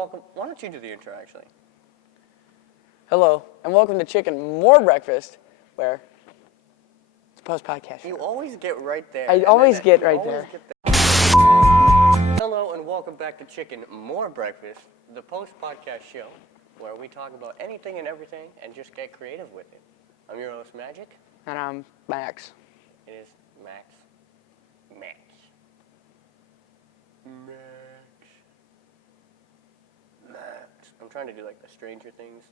welcome. Why don't you do the intro, actually? Hello, and welcome to Chicken More Breakfast, where it's a post-podcast show. You always get right there. I always get right there. Hello, and welcome back to Chicken More Breakfast, the post-podcast show, where we talk about anything and everything and just get creative with it. I'm your host, Magic. And I'm Max. It is Max. Max. I'm trying to do like the Stranger Things.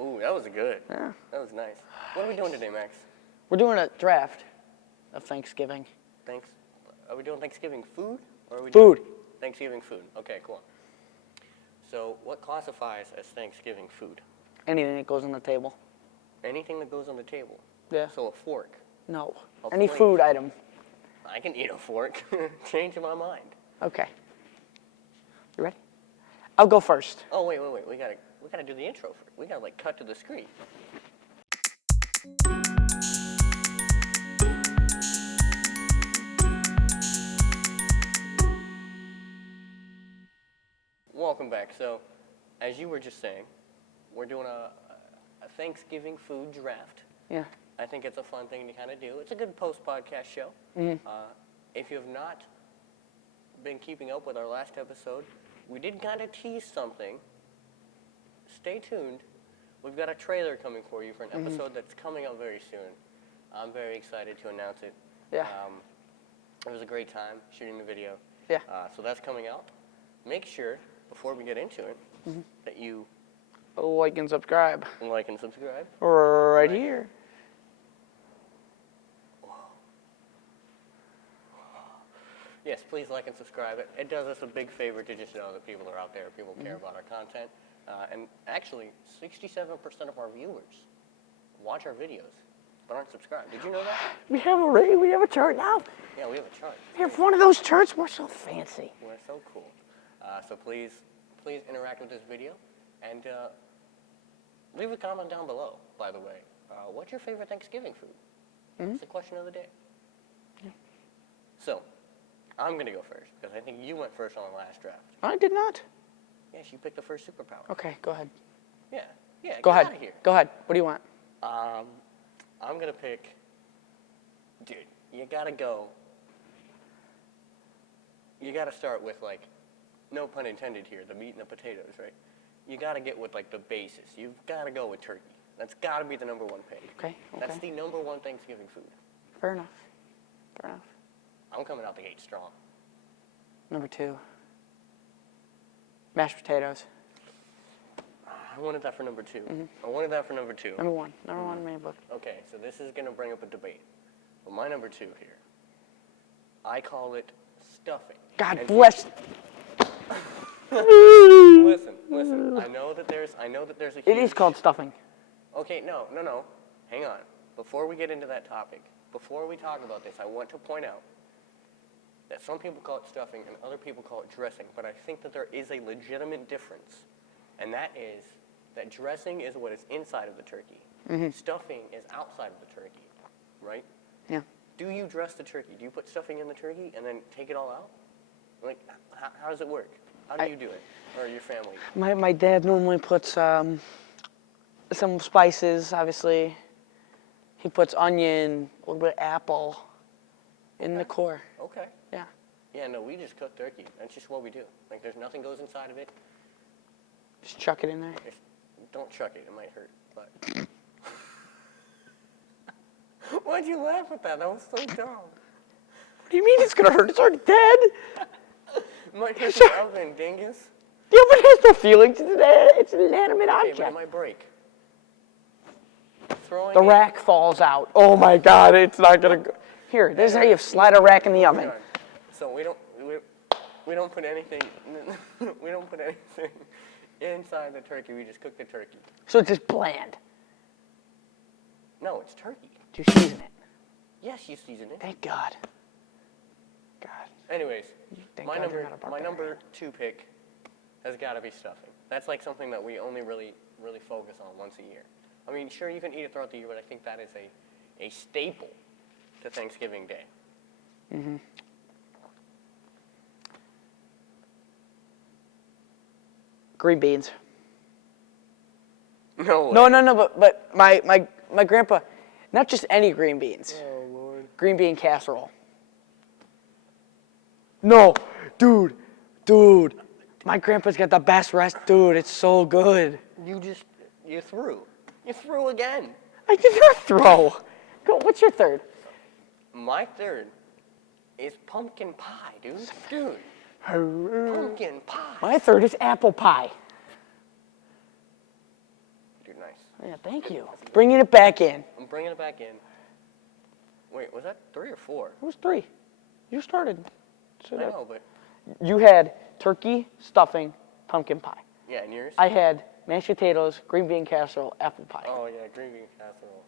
Ooh, that was good. Yeah. That was nice. What are we doing today, Max? We're doing a draft of Thanksgiving. Are we doing Thanksgiving food? Or are we Food. doing Thanksgiving food. Okay, cool. So what classifies as Thanksgiving food? Anything that goes on the table. Anything that goes on the table. Yeah. So a fork. No. A Any plate. food item. I can eat a fork. Change my mind. Okay. You ready? I'll go first. Oh, wait. We gotta do the intro first. We gotta, like, cut to the screen. Welcome back. So, as you were just saying, we're doing a Thanksgiving food draft. Yeah. I think it's a fun thing to kind of do. It's a good post-podcast show. If you have not been keeping up with our last episode, we did kind of tease something. Stay tuned. We've got a trailer coming for you for an episode that's coming up very soon. I'm very excited to announce it. Yeah. It was a great time shooting the video. Yeah. So that's coming out. Make sure, before we get into it, that you Like and subscribe. like and subscribe. Right here. Yes, please like and subscribe. It does us a big favor to just know that people are out there, people care about our content. And actually, 67% of our viewers watch our videos, but aren't subscribed. Did you know that? We have a chart now. Yeah, we have a chart. We have one of those charts. We're so fancy. We're so cool. So please interact with this video, and leave a comment down below, by the way. What's your favorite Thanksgiving food? It's the question of the day. Yeah. So, I'm going to go first, because I think you went first on the last draft. I did not. Yes, you picked the first superpower. Okay, go ahead. Yeah, Go get ahead. out of here. Go ahead. What do you want? I'm going to pick, dude, you got to start with, like, no pun intended here, the meat and the potatoes, right? You got to get with, like, the basis. You've got to go with turkey. That's got to be the number one pick. Okay. That's the number one Thanksgiving food. Fair enough. I'm coming out the gate strong. Number 2. Mashed potatoes. I wanted that for number 2. I wanted that for number 2. Number 1. Number 1 in my book. Okay, so this is going to bring up a debate. But my number 2 here, I call it stuffing. God bless. Listen. I know that there's a huge... It is called stuffing. Okay, no. Hang on. Before we get into that topic, before we talk about this, I want to point out that some people call it stuffing and other people call it dressing, but I think that there is a legitimate difference, and that is that dressing is what is inside of the turkey. Stuffing is outside of the turkey, right? Yeah. Do you dress the turkey? Do you put stuffing in the turkey and then take it all out? Like, how does it work? How do you do it, or your family? My dad normally puts some spices, obviously. He puts onion, a little bit of apple in the core. Okay. Yeah. Yeah, no, we just cook turkey. That's just what we do. Like, there's nothing goes inside of it. Just chuck it in there. Don't chuck it. It might hurt, but... Why'd you laugh at that? That was so dumb. What do you mean it's going to hurt? It's already dead. It might hurt the oven, dingus. The oven has no feelings. It's an inanimate Okay, object. but it might break. The rack falls out. Oh my God, it's not going to go. Here, this is how you slide a rack in the oven. So we don't put anything inside the turkey. We just cook the turkey. So it's just bland. No, it's turkey. Do you season it? Yes, you season it. Thank God. Anyways, Thank my God you're not a barbarian. number 2 pick has got to be stuffing. That's like something that we only really focus on once a year. I mean, sure, you can eat it throughout the year, but I think that is a staple to Thanksgiving Day. Green beans. No way. No, but my grandpa, not just any green beans. Oh, Lord. Green bean casserole. No, dude, my grandpa's got the best dude, it's so good. You threw. You threw again. I did not throw. Go, what's your third? My third is pumpkin pie, dude. Pumpkin pie. My third is apple pie. Dude, nice. Yeah, thank you. Bringing it back in. I'm bringing it back in. Wait, was that 3 or 4? It was 3. You started. I know, but... You had turkey, stuffing, pumpkin pie. Yeah, and yours? I had mashed potatoes, green bean casserole, apple pie. Oh, yeah, green bean casserole.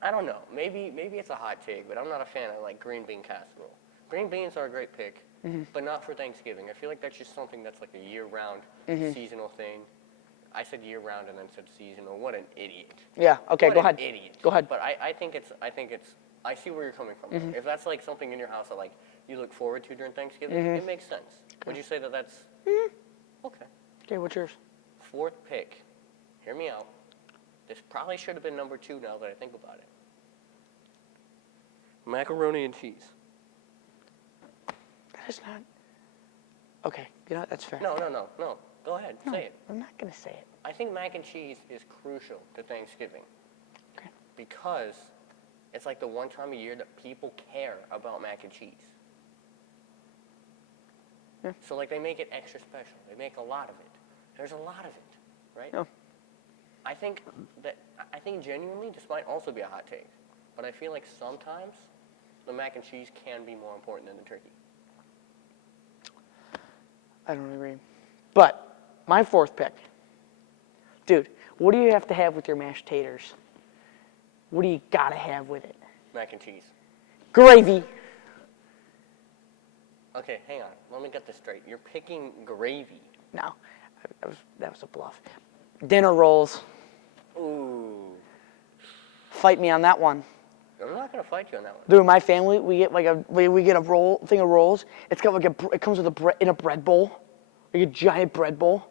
I don't know. Maybe it's a hot take, but I'm not a fan of, like, green bean casserole. Green beans are a great pick, but not for Thanksgiving. I feel like that's just something that's, like, a year-round seasonal thing. I said year-round and then said seasonal. What an idiot. Yeah, okay, go ahead. What an idiot. Go ahead. But I think it's, I see where you're coming from. If that's, like, something in your house that, like, you look forward to during Thanksgiving, it makes sense. Would you say that that's... Okay. Okay, what's yours? 4th pick. Hear me out. This probably should have been number 2 now that I think about it. Macaroni and cheese. That is not... Okay, you know what? That's fair. No. Go ahead. No, say it. I'm not going to say it. I think mac and cheese is crucial to Thanksgiving. Okay. Because it's like the one time a year that people care about mac and cheese. Yeah. So like they make it extra special. They make a lot of it. There's a lot of it, right? Yeah. I think genuinely this might also be a hot take, but I feel like sometimes the mac and cheese can be more important than the turkey. I don't agree. But my 4th pick. Dude, what do you have to have with your mashed taters? What do you got to have with it? Mac and cheese. Gravy. Okay, hang on. Let me get this straight. You're picking gravy. No, that was a bluff. Dinner rolls. Ooh. Fight me on that one. I'm not gonna fight you on that one. Dude, my family, we get a thing of rolls. It's got it comes with a bread bowl, like a giant bread bowl,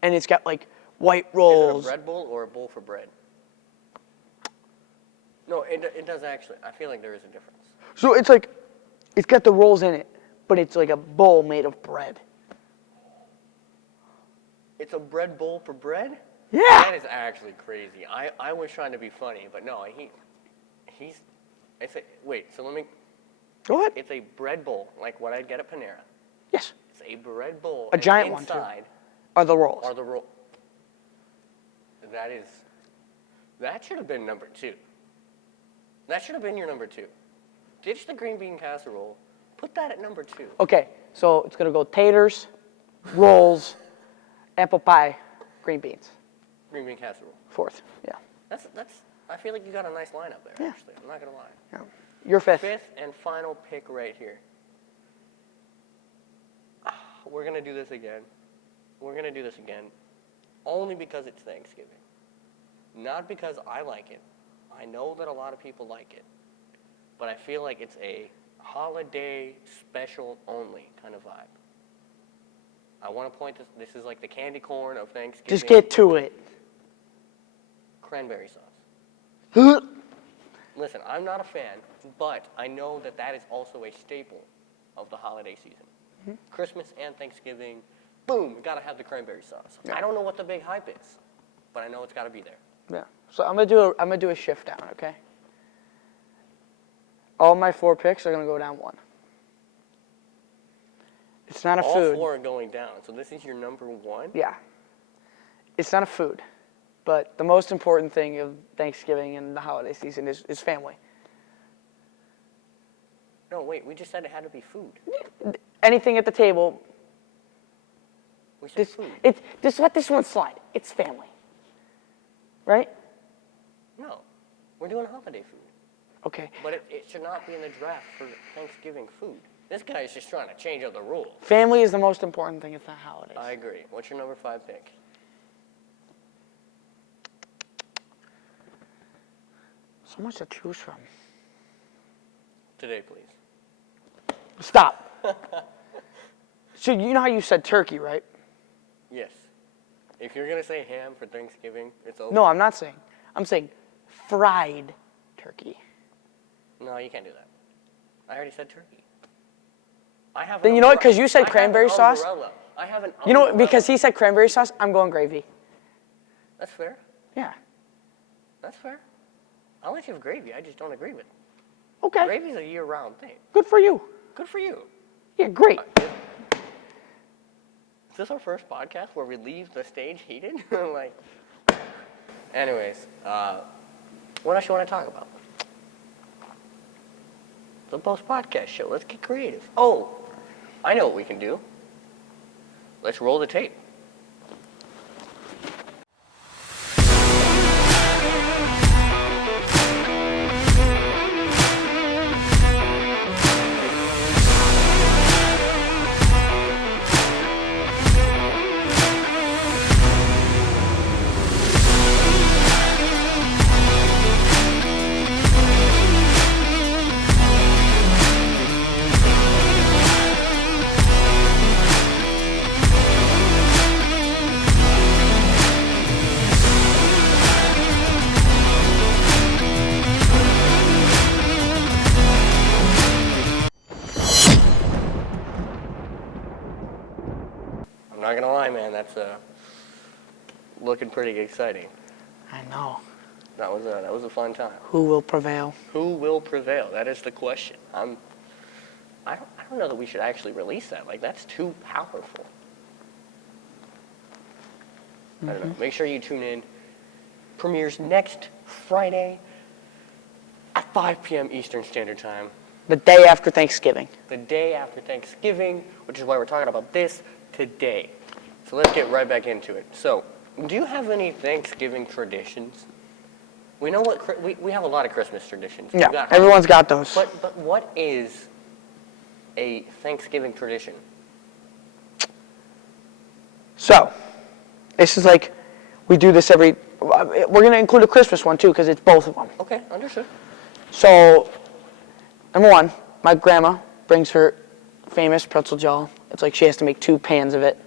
and it's got like white rolls. Is it a bread bowl or a bowl for bread? No, it does actually. I feel like there is a difference. So it's like, it's got the rolls in it, but it's like a bowl made of bread. It's a bread bowl for bread? Yeah. That is actually crazy. I was trying to be funny, but no, so let me, Go ahead. it's a bread bowl, like what I'd get at Panera. Yes. It's a bread bowl. A and giant one, too. inside Are the rolls. are the roll. That should have been number 2. That should have been your number 2. Ditch the green bean casserole. Put that at number 2. Okay, so it's gonna go taters, rolls, apple pie, green beans. Green bean casserole. 4th. Yeah. That's. I feel like you got a nice lineup there. Yeah. Actually, I'm not gonna lie. Yeah. Your 5th. 5th and final pick right here. We're gonna do this again. Only because it's Thanksgiving. Not because I like it. I know that a lot of people like it. But I feel like it's a holiday special only kind of vibe. I want to point this is like the candy corn of Thanksgiving. Just get to it. Cranberry sauce. Listen, I'm not a fan, but I know that that is also a staple of the holiday season. Christmas and Thanksgiving, boom, you gotta have the cranberry sauce. Yeah. I don't know what the big hype is, but I know it's gotta be there. Yeah. So I'm gonna do a shift down, okay? All my 4 picks are gonna go down 1. It's not a All food. 4 are going down, so this is your number 1? Yeah. It's not a food, but the most important thing of Thanksgiving and the holiday season is family. No, wait, we just said it had to be food. Anything at the table. We said food. Just let this one slide. It's family. Right? No, we're doing holiday food. Okay. But it should not be in the draft for Thanksgiving food. This guy is just trying to change up the rules. Family is the most important thing at the holidays. I agree. What's your number 5 pick? So much to choose from. Today, please. Stop. So you know how you said turkey, right? Yes. If you're going to say ham for Thanksgiving, it's over. No, I'm not saying. I'm saying fried turkey. No, you can't do that. I already said turkey. I have. Then you know what? Because you said cranberry sauce. I have an. You know what? Because he said cranberry sauce, I'm going gravy. That's fair. Yeah. That's fair. I'll let you have gravy. I just don't agree with it. Okay. Gravy's a year-round thing. Good for you. Good for you. Yeah, great. Is this our first podcast where we leave the stage heated? Like. Anyways, what else you want to talk about? The post-podcast show. Let's get creative. Oh, I know what we can do. Let's roll the tape. I'm not gonna lie, man. That's looking pretty exciting. I know. That was a fun time. Who will prevail? Who will prevail? That is the question. I don't know that we should actually release that. Like, that's too powerful. I don't know. Make sure you tune in. Premieres next Friday at 5 p.m. Eastern Standard Time. The day after Thanksgiving. The day after Thanksgiving, which is why we're talking about this today. So let's get right back into it. So, do you have any Thanksgiving traditions? We know what we have a lot of Christmas traditions. Yeah, everyone's got those. But what is a Thanksgiving tradition? So, this is like, we do this every, we're going to include a Christmas one too, because it's both of them. Okay, understood. So, number one, my grandma brings her famous pretzel gel. It's like she has to make 2 pans of it.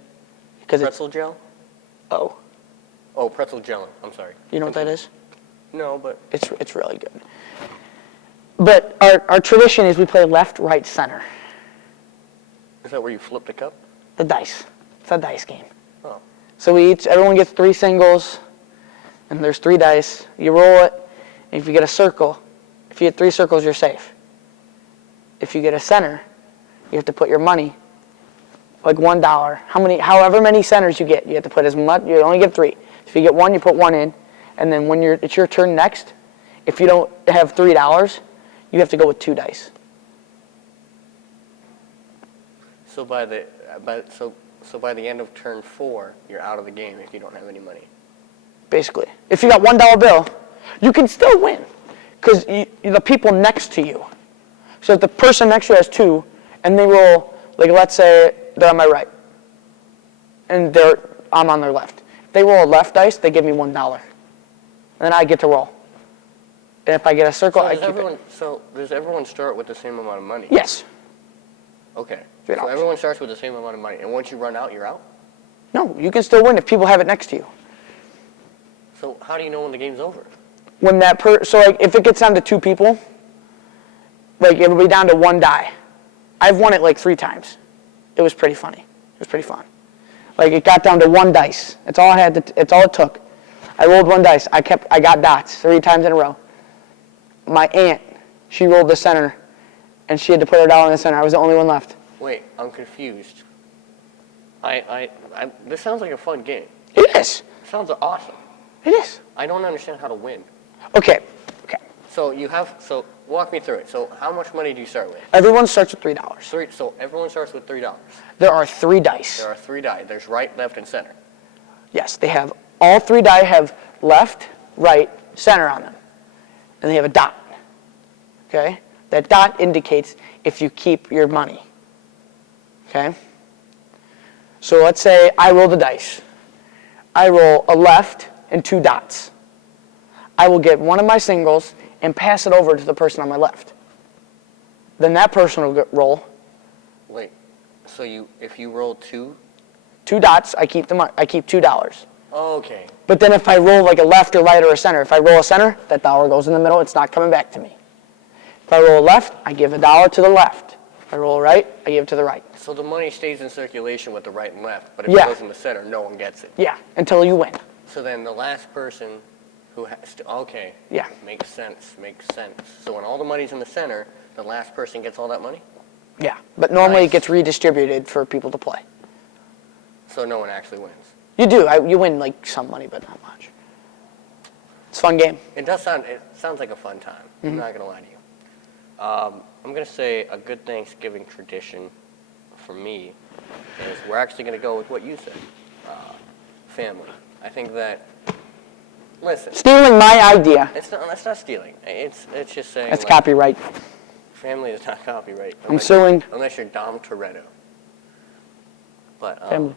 Pretzel gel? Oh. Oh, pretzel gel. I'm sorry. You know what that is? No, but... It's really good. But our tradition is we play left, right, center. Is that where you flip the cup? The dice. It's a dice game. Oh. So everyone gets 3 singles, and there's 3 dice. You roll it, and if you get a circle, if you get 3 circles, you're safe. If you get a center, you have to put your money, like $1. However many centers you get, you have to put as much. You only get 3. If you get 1, you put 1 in, and then when it's your turn next, if you don't have $3, you have to go with 2 dice. So by the end of turn 4, you're out of the game if you don't have any money. Basically, if you got $1 bill, you can still win, because the people next to you. So if the person next to you has 2, and they roll, like let's say they're on my right, and I'm on their left. If they roll a left dice, they give me $1, and then I get to roll. And if I get a circle, I keep it. So does everyone start with the same amount of money? Yes. Okay. $3. So everyone starts with the same amount of money, and once you run out, you're out? No, you can still win if people have it next to you. So how do you know when the game's over? When so like if it gets down to 2 people, like it'll be down to 1 die. I've won it like 3 times. It was pretty funny. It was pretty fun. Like it got down to 1 dice. It's all it took. I rolled 1 dice. I got dots 3 times in a row. My aunt, she rolled the center, and she had to put her dollar in the center. I was the only one left. Wait, I'm confused. This sounds like a fun game. It is. It sounds awesome. It is. I don't understand how to win. Okay. So walk me through it. So how much money do you start with? Everyone starts with $3. So everyone starts with $3. There are 3 dice. There are 3 die. There's right, left, and center. Yes, they have, all 3 die have left, right, center on them. And they have a dot. Okay? That dot indicates if you keep your money. Okay? So let's say I roll the dice. I roll a left and 2 dots. I will get one of my singles and pass it over to the person on my left. Then that person will roll. Wait, so if you roll 2? 2 dots, I keep $2. Okay. But then if I roll like a left or right or a center, if I roll a center, that dollar goes in the middle. It's not coming back to me. If I roll a left, I give a dollar to the left. If I roll a right, I give it to the right. So the money stays in circulation with the right and left, but if Yeah. it goes in the center, no one gets it. Yeah, until you win. So then the last person who has to, okay. Yeah. Makes sense. So when all the money's in the center, the last person gets all that money? Yeah, but normally Nice. it gets redistributed for people to play. So no one actually wins. You do. You win like some money, but not much. It's a fun game. It sounds like a fun time. I'm not going to lie to you. I'm going to say a good Thanksgiving tradition for me is we're actually going to go with what you said, family. I think that, listen, Stealing my idea. that's not stealing. It's just saying. That's like, copyright. Family is not copyright. I'm suing. Unless you're Dom Toretto. But Family.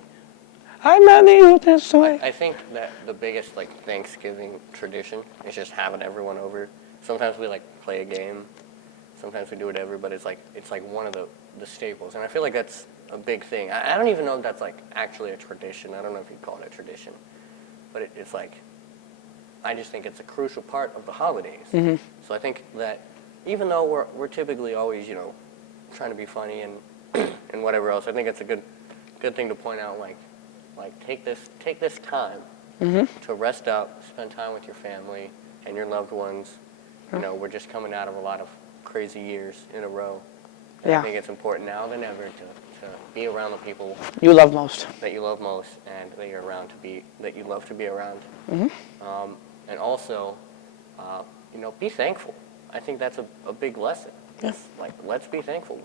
I'm not the this way. I think that the biggest like Thanksgiving tradition is just having everyone over. Sometimes we like play a game. Sometimes we do whatever, but it's like one of the staples. And I feel like that's a big thing. I don't even know if that's like actually a tradition. I don't know if you'd call it a tradition. But it's like, I just think it's a crucial part of the holidays. So I think that even though we're typically always, trying to be funny and and whatever else, I think it's a good thing to point out, like take this time to rest up, spend time with your family and your loved ones. We're just coming out of a lot of crazy years in a row. And I think it's important now than ever to be around the people You love most. that you love most and that that you love to be around. And also, be thankful. I think that's a big lesson. Yeah. Like, let's be thankful.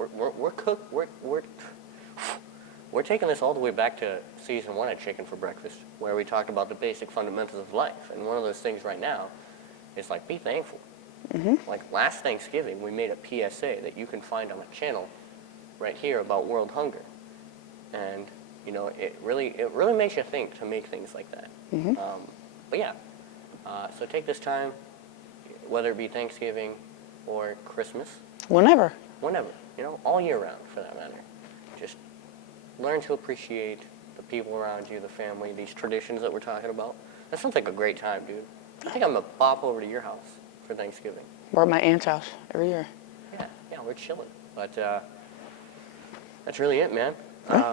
We're taking this all the way back to season 1 of Chicken for Breakfast, where we talked about the basic fundamentals of life. And one of those things right now is like, be thankful. Like last Thanksgiving, we made a PSA that you can find on the channel right here about world hunger. And, it really makes you think to make things like that. But yeah, so take this time, whether it be Thanksgiving or Christmas. Whenever. All year round for that matter. Just learn to appreciate the people around you, the family, these traditions that we're talking about. That sounds like a great time, dude. I think I'm going to bop over to your house for Thanksgiving. We're at my aunt's house every year. Yeah, we're chilling. But that's really it, man.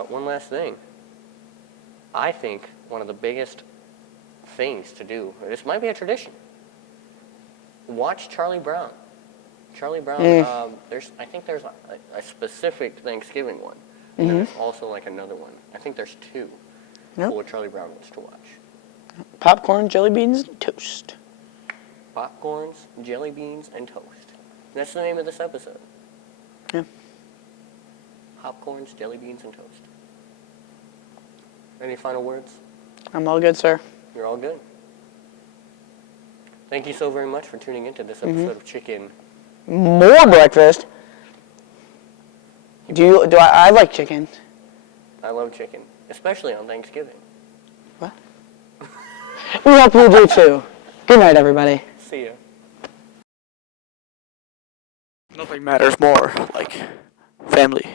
One last thing. I think one of the biggest things to do, this might be a tradition, watch Charlie Brown. Charlie Brown, I think there's a specific Thanksgiving one. And then there's also like another one. I think there's 2 for Charlie Brown wants to watch. Popcorn, jelly beans, and toast. Popcorns, jelly beans, and toast. That's the name of this episode. Yeah. Popcorns, jelly beans, and toast. Any final words? I'm all good, sir. You're all good. Thank you so very much for tuning into this episode of Chicken. More breakfast. I like chicken. I love chicken, especially on Thanksgiving. What? We hope you do too. Good night, everybody. See ya. Nothing matters more like family.